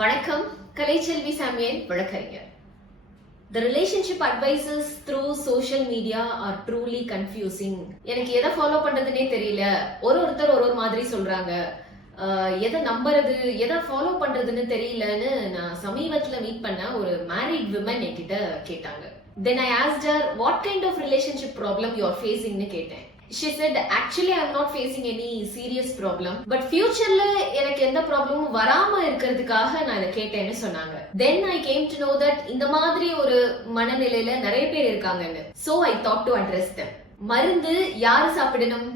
வணக்கம் கலைச்செல்வி சாமியன் வழக்கறிஞர். The relationship advices through social media are truly confusing எனக்கு எதை ஃபாலோ பண்றதுனே தெரியல. ஒரு ஒருத்தர் ஒரு ஒரு மாதிரி சொல்றாங்க. எதை நம்புறது எதை ஃபாலோ பண்றதுன்னு தெரியலன்னு நான் சமீபத்துல மீட் பண்ண ஒரு மேரிட் விமன் என்கிட்ட கேட்டாங்க. Then I aster what kind of relationship problem you are ஃபேஸிங்னு கேட்டேன். She said actually I am not facing any serious problem but ஃபியூச்சர்ல எனக்கு எந்த ப்ராப்ளமும் வராம இருக்கிறதுக்காக நான் இதை கேட்டேன்னு சொன்னாங்க. Then I came to know that இந்த மாதிரி ஒரு மனநிலையில நிறைய பேர் இருக்காங்கன்னு. So I thought to address them மருந்து யாரு சாப்பிடணும்?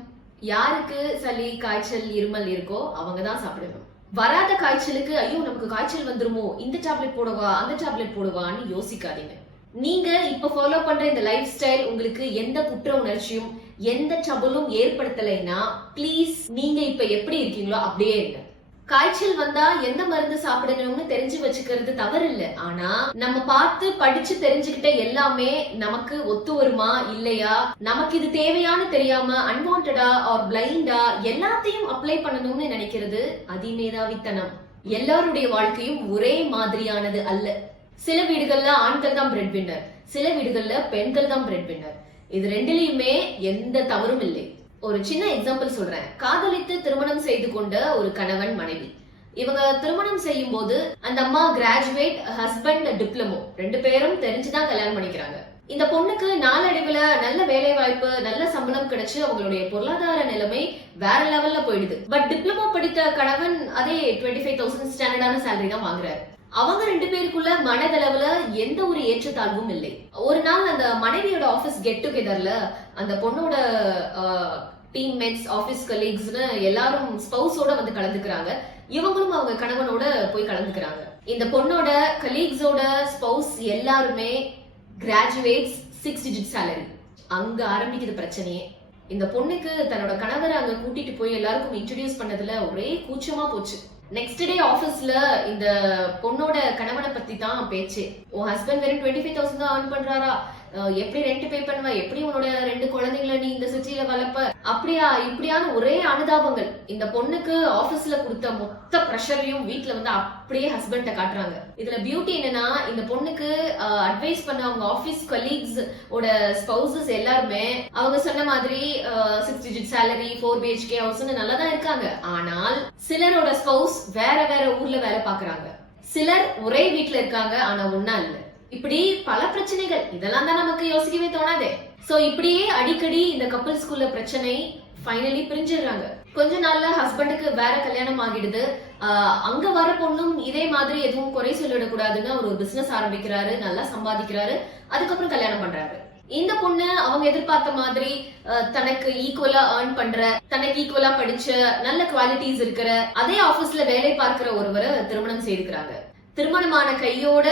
யாருக்கு சளி காய்ச்சல் இருமல் இருக்கோ அவங்க தான் சாப்பிடணும். வராத காய்ச்சலுக்கு ஐயோ நமக்கு காய்ச்சல் வந்துருமோ? இந்த டேப்லெட் போடவா? அந்த டேப்லெட் போடவான்னு யோசிக்காதீங்க. நீங்க இப்ப ஃபாலோ பண்ற இந்த லைஃப் ஸ்டைல் உங்களுக்கு எந்த குற்ற உணர்ச்சியும் எந்த ட்ரபுளும் ஏற்படுத்தலைன்னா ப்ளீஸ் நீங்க இப்ப எப்படி இருக்கீங்களோ அப்படியே இருங்க. காய்ச்சல் வந்தா எந்த மருந்து சாப்பிடணும்னு தெரிஞ்சு வச்சுக்கிறது தவறு இல்ல ஆனா நம்ம பார்த்து படிச்சு தெரிஞ்சுக்கிட்ட எல்லாமே நமக்கு ஒத்து வருமா இல்லையா? நமக்கு இது தேவையான்னு தெரியாம அன்வான்டா ஆர் பிளைண்டா எல்லாத்தையும் அப்ளை பண்ணணும்னு நினைக்கிறது அதிமேதாவித்தனம். எல்லாருடைய வாழ்க்கையும் ஒரே மாதிரியானது அல்ல. சில வீடுகள்ல ஆண்கள் தான் பிரெட் வின்னர் சில வீடுகள்ல பெண்கள் தான் பிரெட் வின்னர் இது ரெண்டுலயுமே எந்த தவறும் இல்லை. ஒரு சின்ன எக்ஸாம்பிள் சொல்றேன். காதலித்து திருமணம் செய்து கொண்ட ஒரு கணவன் மனைவி. இவங்க திருமணம் செய்யும் போது அந்த அம்மா கிராஜுவேட் ஹஸ்பண்ட் டிப்ளமோ ரெண்டு பேரும் தெரிஞ்சுதான் கல்யாணம் பண்ணிக்கிறாங்க. இந்த பொண்ணுக்கு நாளடைவுல நல்ல வேலை வாய்ப்பு நல்ல சம்பளம் கிடைச்சு அவங்களுடைய பொருளாதார நிலைமை வேற லெவல்ல போயிடுது. பட் டிப்ளமோ படித்த கணவன் அதே டுவெண்ட்டி ஃபைவ் தௌசண்ட் ஸ்டாண்டர்டான சேலரி தான் வாங்குறாரு. அவங்க ரெண்டு பேருக்குள்ள மனதளவுல எந்த ஒரு ஏற்றத்தாழ்வும் இல்லை. ஒரு நாள் அந்த மனைவியோட ஆபீஸ் கெட் டுகெதர்ல அந்த பொண்ணோட டீம்மேட்ஸ் ஆபீஸ் கலீக்ஸ்னு எல்லாரும் ஸ்பவுஸோட வந்து கலந்துக்கிறாங்க. இவங்களும் அவங்க கணவனோட போய் கலந்துக்கிறாங்க. இந்த பொண்ணோட கலீக்ஸோட ஸ்பவுஸ் எல்லாருமே கிராஜுவேட்ஸ் சிக்ஸ் டிஜிட் சேலரி அங்க ஆரம்பிக்குது பிரச்சனையே. இந்த பொண்ணுக்கு தன்னோட கணவரை அங்க கூட்டிட்டு போய் எல்லாருக்கும் இன்ட்ரடியூஸ் பண்ணதுல ஒரே கூச்சமா போச்சு. நெக்ஸ்ட் டே ஆஃபீஸ்ல இந்த பொண்ணோட கணவனை பத்தி தான் பேச்சு. உன் ஹஸ்பண்ட் வெறும் டுவெண்ட்டி ஃபைவ் தௌசண்ட் தான் ஏர்ன் பண்றாரா? எப்படி ரெண்ட் பே பண்ணுவ? எப்படி உன்னோட ரெண்டு குழந்தைங்களை நீ இந்த சிட்டியில வளர்ப்ப? அப்படியா இப்படியான ஒரே அனுதாபங்கள். இந்த பொண்ணுக்கு ஆபீஸ்ல கொடுத்த மொத்த ப்ரெஷரையும் வீட்ல வந்து அப்படியே ஹஸ்பண்ட காட்டுறாங்க. இதுல பியூட்டி என்னன்னா இந்த பொண்ணுக்கு அட்வைஸ் பண்ண அவங்க ஆபீஸ் கலீக்ஸ் ஓட ஸ்பௌசஸ் எல்லாருமே அவங்க சொன்ன மாதிரி six digit salary four BHK ஹவுஸ்னு நல்லா தான் இருக்காங்க. ஆனால் சிலரோட ஸ்பௌஸ் வேற வேற ஊர்ல வேலை பாக்குறாங்க சிலர் ஒரே வீட்டுல இருக்காங்க ஆனா ஒன்னா இல்ல. இப்படி பல பிரச்சனைகள் இதெல்லாம் தான் நமக்கு யோசிக்கவே தோணாதே. சோ இப்படியே அடிக்கடி இந்த கப்பல்ஸ்குள்ள பிரச்சனை ஃபைனலி பிரிஞ்சிடுறாங்க. கொஞ்ச நாள்ல ஹஸ்பண்டுக்கு வேற கல்யாணம் ஆகிடுது. ஆஹ் அங்க வர பொண்ணும் இதே மாதிரி எதுவும் குறை சொல்லிடக்கூடாதுன்னு அவர் ஒரு பிசினஸ் ஆரம்பிக்கிறாரு நல்லா சம்பாதிக்கிறாரு. அதுக்கப்புறம் கல்யாணம் பண்றாரு. இந்த பொண்ணு அவங்க எதிர்பார்த்த மாதிரி தனக்கு ஈக்குவலா ஏர்ன் பண்ற தனக்கு ஈக்குவலா படிச்ச நல்ல குவாலிட்டிஸ் இருக்கிற அதே ஆபீஸ்ல வேலை பார்க்கிற ஒருவரை திருமணம் செய்திருக்கிறாங்க திருமணமான கையோட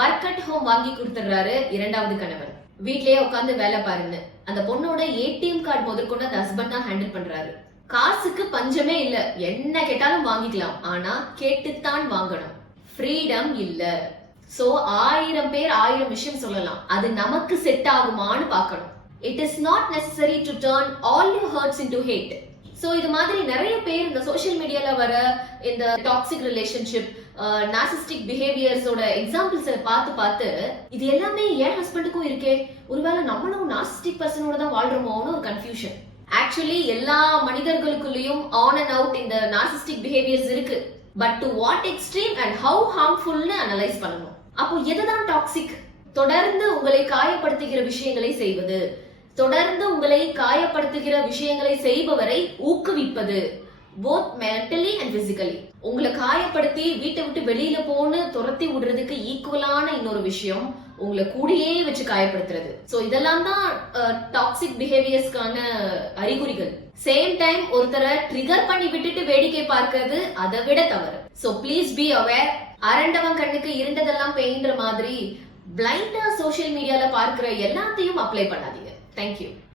ஒர்க் அட் ஹோம் வாங்கி கொடுத்துறாரு இரண்டாவது கணவர். வீட்லயே உட்காந்து வேலை பாருங்க அந்த பொண்ணோட ஏடிஎம் கார்டு முதற்கொண்டு அந்த ஹஸ்பண்ட் தான் ஹேண்டில் பண்றாரு. காசுக்கு பஞ்சமே இல்ல. என்ன கேட்டாலும் வாங்கிக்கலாம். ஆனா கேட்டுத்தான் வாங்கணும். ஃப்ரீடம் இல்ல. சோ ஆயிரம் பேர் ஆயிரம் விஷயம் சொல்லலாம். அது நமக்கு செட் ஆகுமான்னு பார்க்கணும். It is not necessary to turn all you hurts into hate so இது மாதிரி நிறைய பேர் இந்த சோஷியல் மீடியால வர இந்த டாக்ஸிக் ரிலேஷன்ஷிப் நாசிஸ்டிக் பிஹேவியர்ஸோட எக்ஸாம்பிள்ஸை பார்த்து பார்த்து இது எல்லாமே என் ஹஸ்பண்டுக்கும் இருக்கே? ஒருவேளை நம்மளும் நாசிஸ்டிக் பர்சனோட தான் வாழ்றோமோன்னு ஒரு கன்ஃபியூஷன் ஆக்சுவலி எல்லா மனிதர்களுக்குள்ளேயும் ஆன் அண்ட் அவுட் இந்த நாசிஸ்டிக் பிஹேவியர்ஸ் இருக்கு. But to what extreme and how ஹார்ம்ஃபுல்னு analyse பண்ணணும். அப்போ எதுதான் டாக்ஸிக் தொடர்ந்து உங்களை காயப்படுத்துகிற விஷயங்களை செய்வது தொடர்ந்து உங்களை காயப்படுத்துகிற விஷயங்களை செய்பவரை ஊக்குவிப்பது. போத் மென்டலி அண்ட் பிசிக்கலி உங்களை காயப்படுத்தி வீட்டை விட்டு வெளியில போன்னு துரத்தி விடுறதுக்கு ஈக்குவலான இன்னொரு விஷயம் உங்களை கூடயே வச்சு காயப்படுத்துறது. சோ இதெல்லாம் தான் டாக்ஸிக் பிஹேவியர்ஸ்க்கான அறிகுறிகள். சேம் டைம் ஒருத்தரை ட்ரிகர் பண்ணி விட்டுட்டு வேடிக்கை பார்க்கறது அதை விட தவறு. சோ ப்ளீஸ் பி அவேர் அரண்டவன் கண்ணுக்கு இருண்டதெல்லாம் பெயின்ற மாதிரி பிளைண்டா சோஷியல் மீடியால பார்க்கிற எல்லாத்தையும் அப்ளை பண்ணாதீங்க. Thank you.